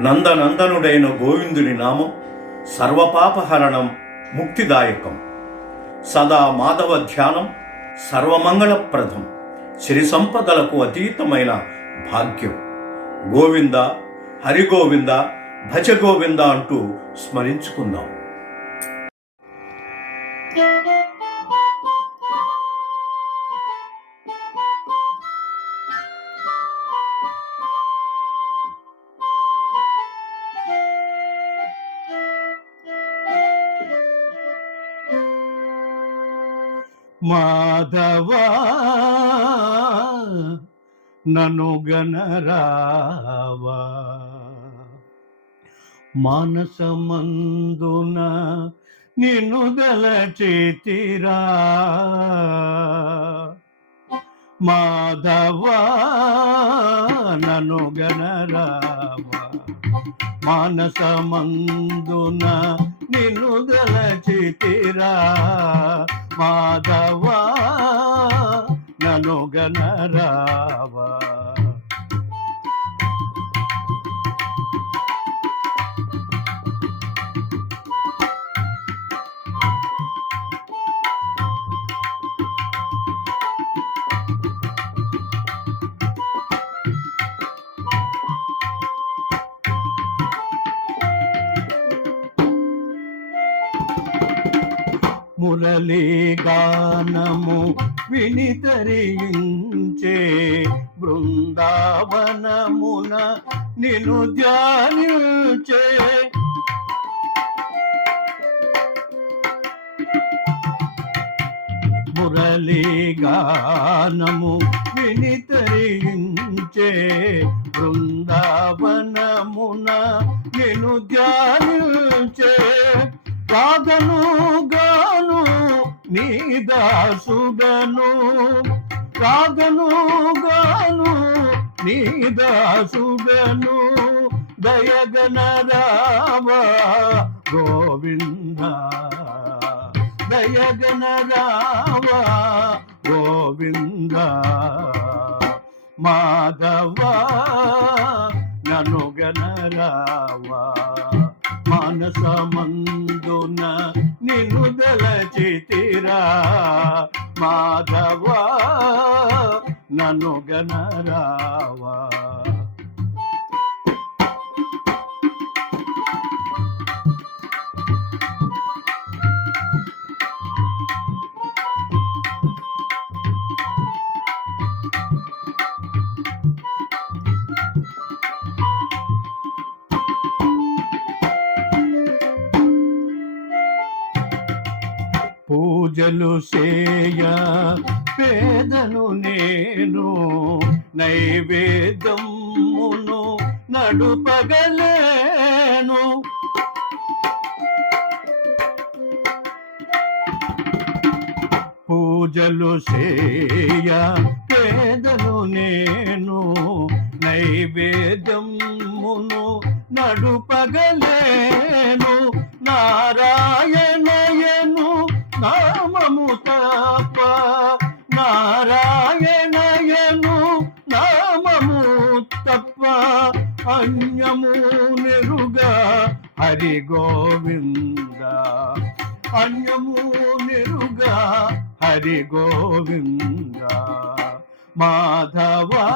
నందనందనుడైన గోవిందుని నామం సర్వపాపహరణం ముక్తిదాయకం. సదా మాధవ ధ్యానం సర్వమంగళప్రదం. సిరి సంపదలకు అతీతమైన భాగ్యం. గోవింద హరిగోవింద భజ గోవింద అంటూ స్మరించుకుందాం. మాధవా నను గణరావా. మానసమందున నిన్ను దలచితిరా. మాధవా నను గణరావా. మానసమందున నిన్ను దలచితిరా. మాధవా నను మురళీగానము వినితరించే బృందావనమున నిను ధ్యానించే. మురళీగానము వినితరించే బృందావనమున నిను ధ్యానించే. రాగను గాను నీ దాసుడను. రాగను గాను నీ దాసుడను. దయగన గోవింద దయగన గోవింద. మాధవ నను గణరావా మనసమందున నిన్ను దలచితిరా మాధవా నన్ను గణరావా పూజలు చేయ పేదను నేను నైవేద్యమును నడుపగలేను. పూజలు చేయ పేదను నేను నైవేద్యమును నడుపగలేను. నారా హరి గోవింద. అన్యము నిరుగా హరి గోవింద. మాధవా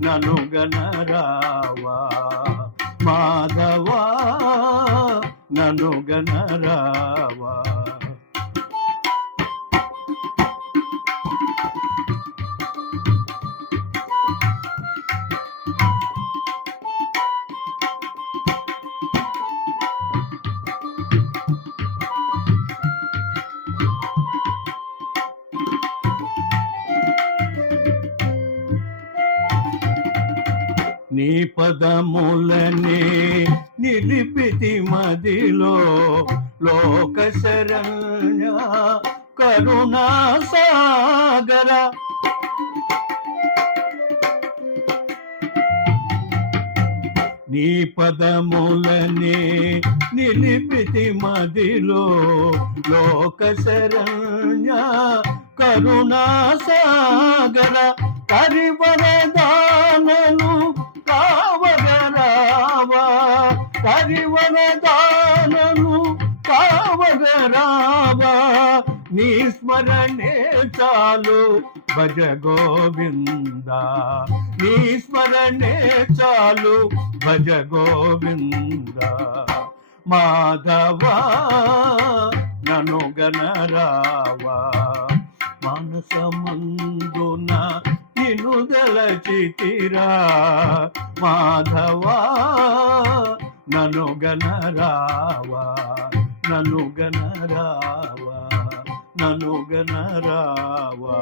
నను గణరావా. మాధవా నను గణరావా. నీ పదములనే నిలిపితి మదిలో లోక శరణ్య కరుణా సాగర. నీ పదములనే నిలిపితి మదిలో లోక శరణ్య కరుణా సాగర. కరివరదా హరివరదానను కావగరావా నీ స్మరణే చాలు భజ గోవింద. నీ స్మరణే చాలు భజ గోవింద. మాధవా నను గణరావా. మానసమందున నినుదలచితిరా మాధవా నను గణరావా నను గణరావా నను గణరావా